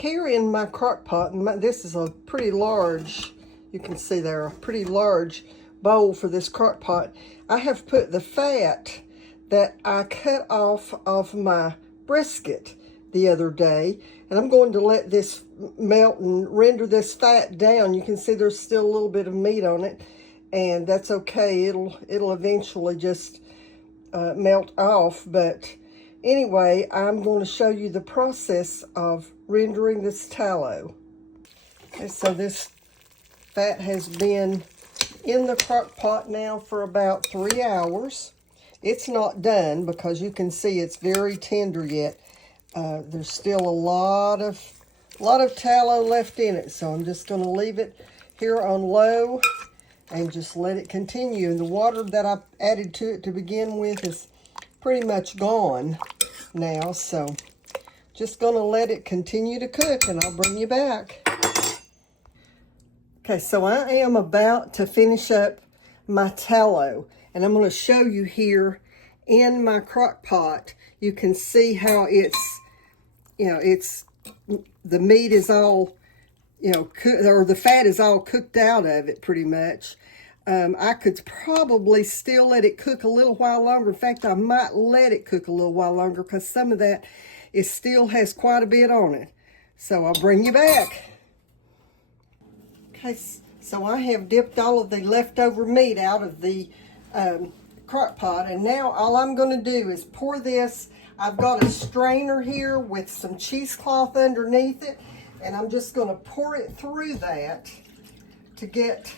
Here in my crock pot, and this is a pretty large, you can see there, a pretty large bowl for this crock pot. I have put the fat that I cut off of my brisket the other day, and I'm going to let this melt and render this fat down. You can see there's still a little bit of meat on it, and that's okay. It'll eventually just melt off. But anyway, I'm going to show you the process of rendering this tallow. Okay, so this fat has been in the crock pot now for about 3 hours. It's not done because you can see it's very tender yet. There's still a lot of tallow left in it, so I'm just going to leave it here on low and just let it continue. And the water that I added to it to begin with is pretty much gone now, so just going to let it continue to cook, and I'll bring you back. Okay, so I am about to finish up my tallow, and I'm going to show you here in my crock pot. You can see how it's, the meat is all, or the fat is all cooked out of it pretty much. I could probably still let it cook a little while longer. In fact, I might let it cook a little while longer because some of that still has quite a bit on it. So I'll bring you back. Okay, so I have dipped all of the leftover meat out of the crock pot, and now all I'm going to do is pour this. I've got a strainer here with some cheesecloth underneath it, and I'm just going to pour it through that to get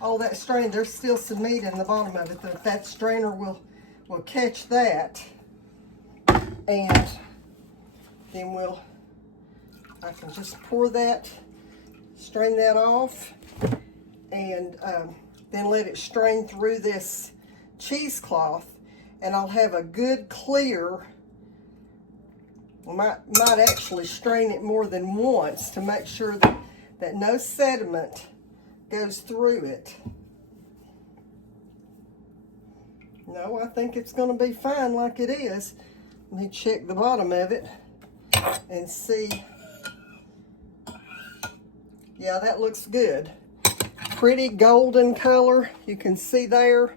all that strained. There's still some meat in the bottom of it, but that strainer will catch that, and then I can just pour that, strain that off, and then let it strain through this cheesecloth, and I'll have a good clear. Might actually strain it more than once to make sure that no sediment goes through it. No, I think it's going to be fine like it is. Let me check the bottom of it and see. Yeah, that looks good. Pretty golden color. You can see there.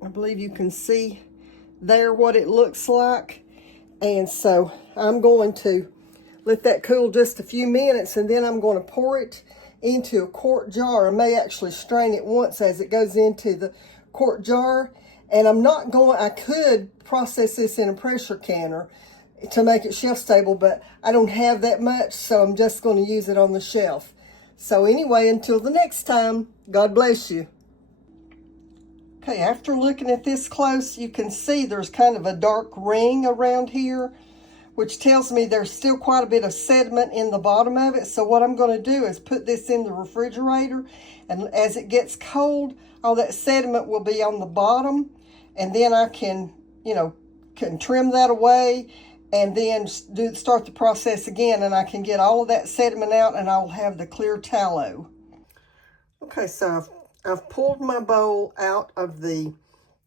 I believe you can see there what it looks like. And so I'm going to let that cool just a few minutes, and then I'm going to pour it into a quart jar. I may actually strain it once as it goes into the quart jar. And I could process this in a pressure canner to make it shelf stable, but I don't have that much, so I'm just going to use it on the shelf. So anyway, until the next time, God bless you. Okay, after looking at this close, you can see there's kind of a dark ring around here, which tells me there's still quite a bit of sediment in the bottom of it. So what I'm going to do is put this in the refrigerator, and as it gets cold, all that sediment will be on the bottom, and then I can trim that away and then start the process again, and I can get all of that sediment out, and I'll have the clear tallow. Okay, so I've pulled my bowl out of the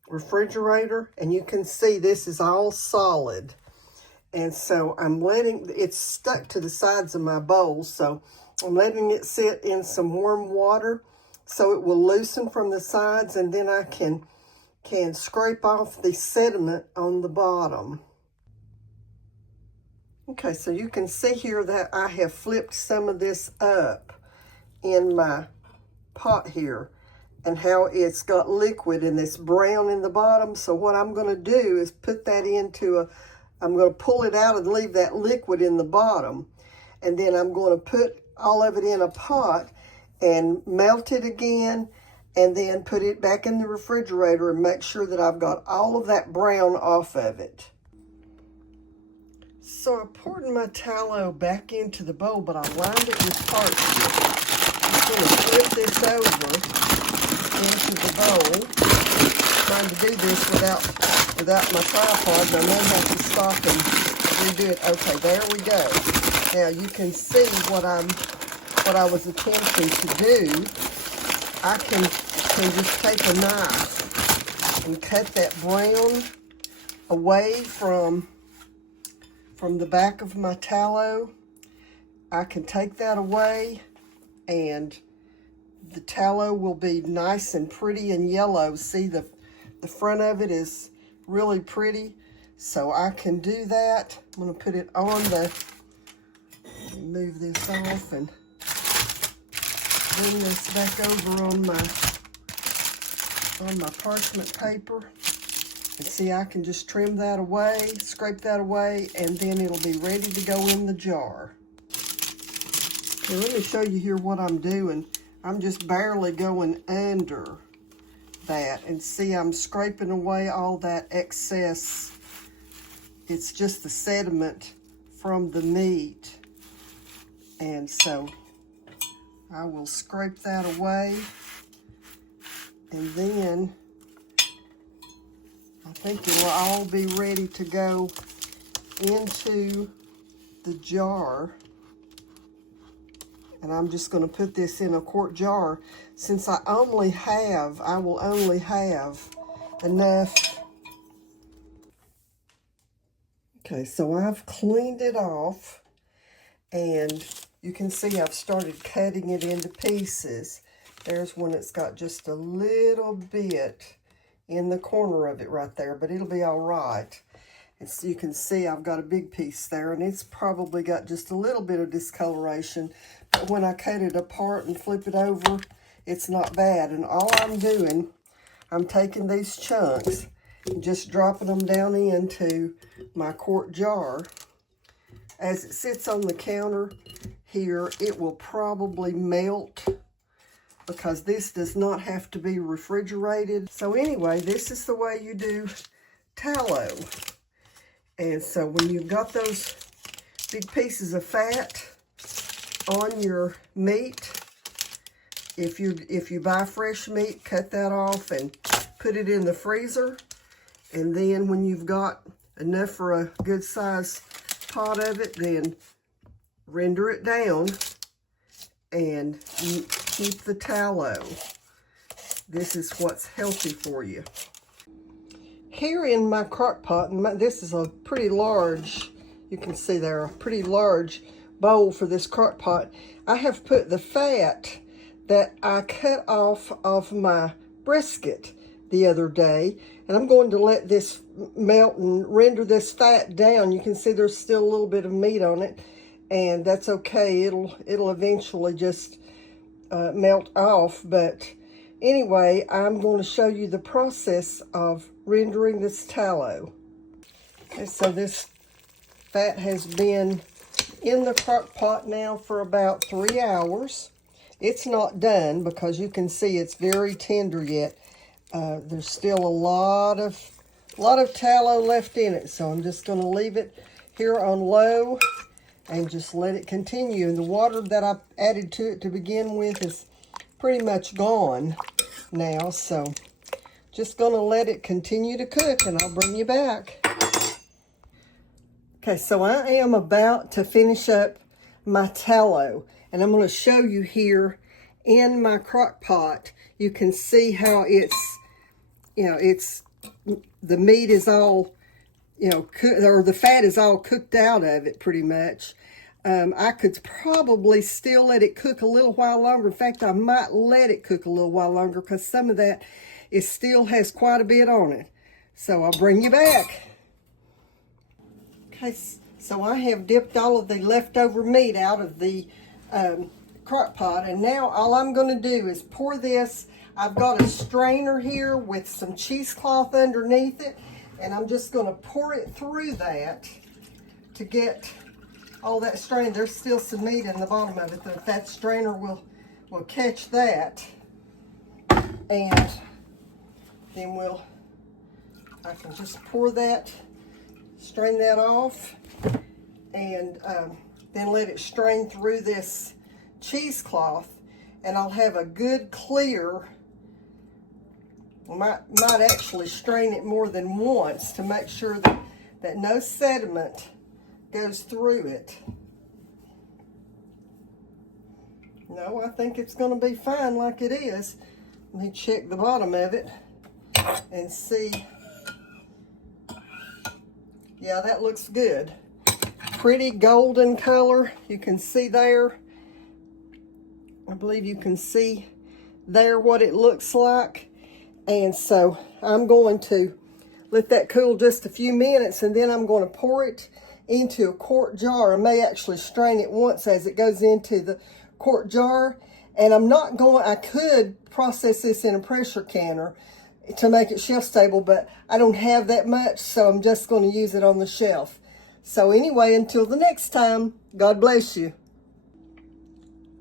refrigerator, and you can see this is all solid. And so it's stuck to the sides of my bowl, so I'm letting it sit in some warm water so it will loosen from the sides, and then I can scrape off the sediment on the bottom. Okay, so you can see here that I have flipped some of this up in my pot here, and how it's got liquid and it's brown in the bottom. So what I'm going to do is put that I'm going to pull it out and leave that liquid in the bottom. And then I'm going to put all of it in a pot and melt it again, and then put it back in the refrigerator and make sure that I've got all of that brown off of it. So I poured my tallow back into the bowl, but I lined it with parchment. I'm going to flip this over into the bowl. I'm trying to do this without my tripod, and I may have to stop and redo it. Okay, there we go. Now you can see what I was attempting to do. I can just take a knife and cut that brown away from from the back of my tallow. I can take that away and the tallow will be nice and pretty and yellow. See, the front of it is really pretty. So I can do that. I'm going to put it on the, move this off and bring this back over on my parchment paper. And see, I can just trim that away, scrape that away, and then it'll be ready to go in the jar. Okay, let me show you here what I'm doing. I'm just barely going under that, and see, I'm scraping away all that excess. It's just the sediment from the meat. And so I will scrape that away, and then I think it will all be ready to go into the jar. And I'm just going to put this in a quart jar. Since I will only have enough. Okay, so I've cleaned it off, and you can see I've started cutting it into pieces. There's one that's got just a little bit in the corner of it right there, but it'll be all right. And so you can see I've got a big piece there, and it's probably got just a little bit of discoloration. But when I cut it apart and flip it over, it's not bad. And all I'm doing, I'm taking these chunks and just dropping them down into my quart jar. As it sits on the counter here, it will probably melt because this does not have to be refrigerated. So anyway, this is the way you do tallow. And so when you've got those big pieces of fat on your meat, if you buy fresh meat, cut that off and put it in the freezer. And then when you've got enough for a good size pot of it, then render it down and keep the tallow. This is what's healthy for you. Here in my crock pot, and this is a pretty large, you can see there, a pretty large bowl for this crock pot. I have put the fat that I cut off of my brisket the other day, and I'm going to let this melt and render this fat down. You can see there's still a little bit of meat on it, and that's okay. It'll eventually just melt off. But anyway, I'm going to show you the process of rendering this tallow. Okay, so this fat has been in the crock pot now for about 3 hours. It's not done because you can see it's very tender yet. There's still a lot of tallow left in it, so I'm just going to leave it here on low and just let it continue. And the water that I added to it to begin with is pretty much gone now, so just going to let it continue to cook, and I'll bring you back. Okay, so I am about to finish up my tallow, and I'm going to show you here in my crock pot. You can see how it's, the meat is all, or the fat is all cooked out of it pretty much. I could probably still let it cook a little while longer. In fact, I might let it cook a little while longer because some of that still has quite a bit on it. So I'll bring you back. Okay, so I have dipped all of the leftover meat out of the crock pot, and now all I'm going to do is pour this. I've got a strainer here with some cheesecloth underneath it, and I'm just going to pour it through that to get all that strained. There's still some meat in the bottom of it, but that strainer will catch that, and then I can just pour that, strain that off, and then let it strain through this cheesecloth, and I'll have a good clear. Might actually strain it more than once to make sure that no sediment goes through it. No, I think it's going to be fine like it is. Let me check the bottom of it and see. Yeah, that looks good. pretty golden color. You can see there. I believe you can see there what it looks like. And so I'm going to let that cool just a few minutes, and then I'm going to pour it into a quart jar. I may actually strain it once as it goes into the quart jar. And I could process this in a pressure canner to make it shelf stable, but I don't have that much, so I'm just going to use it on the shelf. So anyway, until the next time, God bless you.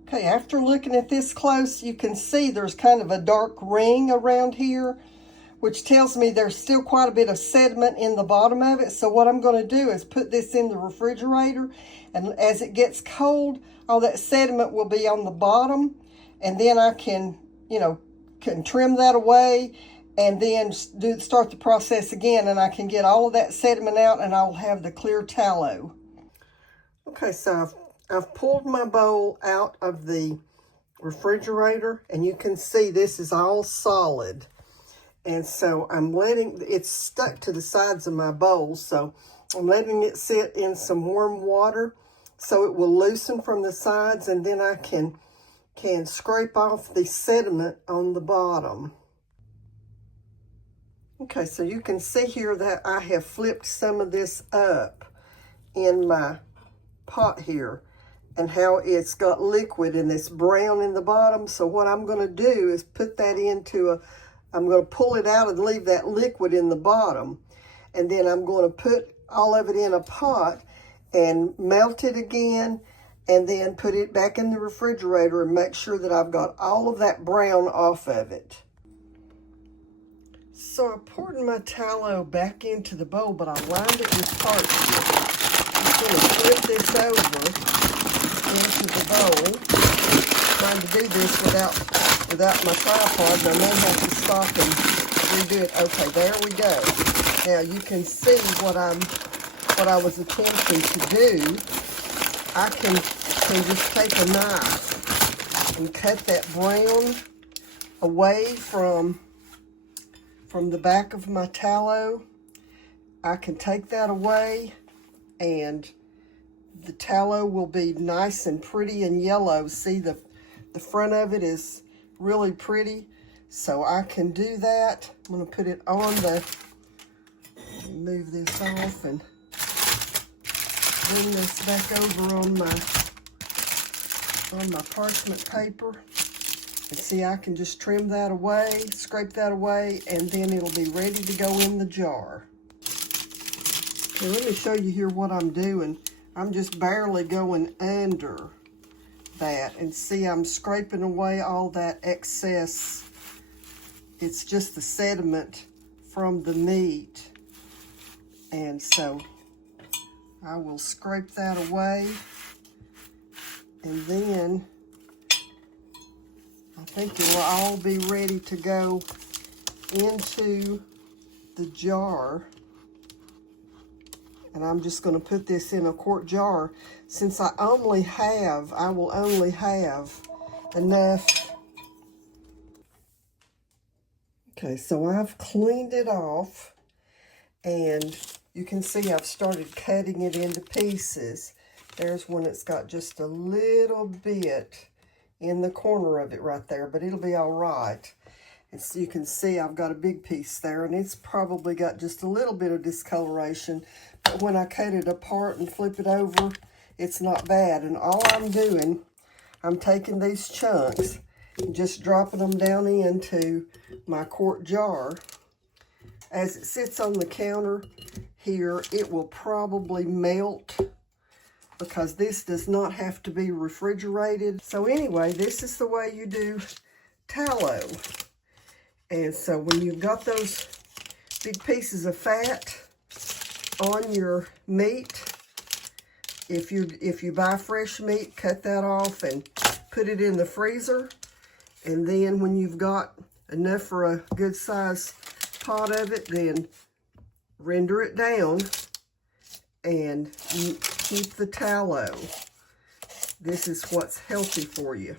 Okay, after looking at this close, you can see there's kind of a dark ring around here, which tells me there's still quite a bit of sediment in the bottom of it. So what I'm going to do is put this in the refrigerator, and as it gets cold, all that sediment will be on the bottom, and then I can trim that away and then start the process again, and I can get all of that sediment out, and I'll have the clear tallow. Okay, so I've pulled my bowl out of the refrigerator, and you can see this is all solid. And so it's stuck to the sides of my bowl, so I'm letting it sit in some warm water so it will loosen from the sides, and then I can scrape off the sediment on the bottom. Okay, so you can see here that I have flipped some of this up in my pot here, and how it's got liquid and it's brown in the bottom. So what I'm going to do is put that I'm going to pull it out and leave that liquid in the bottom, and then I'm going to put all of it in a pot and melt it again, and then put it back in the refrigerator and make sure that I've got all of that brown off of it. So I poured my tallow back into the bowl, but I lined it with parchment. I'm going to flip this over into the bowl. I'm trying to do this without my tripod, and I may have to stop and redo it. Okay, there we go. Now you can see what I was attempting to do. I can just take a knife and cut that brown away from the back of my tallow. I can take that away, and the tallow will be nice and pretty and yellow. See, the front of it is really pretty, so I can do that. I'm going to put it on move this off and bring this back over on my parchment paper. And see, I can just trim that away, scrape that away, and then it'll be ready to go in the jar. Okay, let me show you here what I'm doing. I'm just barely going under that, and see, I'm scraping away all that excess. It's just the sediment from the meat, and so I will scrape that away, and then I think it will all be ready to go into the jar. And I'm just going to put this in a quart jar. Since I will only have enough. Okay, so I've cleaned it off, and you can see I've started cutting it into pieces. There's one that's got just a little bit in the corner of it right there, but it'll be all right. And so you can see I've got a big piece there, and it's probably got just a little bit of discoloration. But when I cut it apart and flip it over, it's not bad. And all I'm doing, I'm taking these chunks and just dropping them down into my quart jar. As it sits on the counter here, it will probably melt because this does not have to be refrigerated. So anyway, this is the way you do tallow. And so when you've got those big pieces of fat on your meat, if you buy fresh meat, cut that off and put it in the freezer. And then when you've got enough for a good size pot of it, then render it down and keep the tallow. This is what's healthy for you.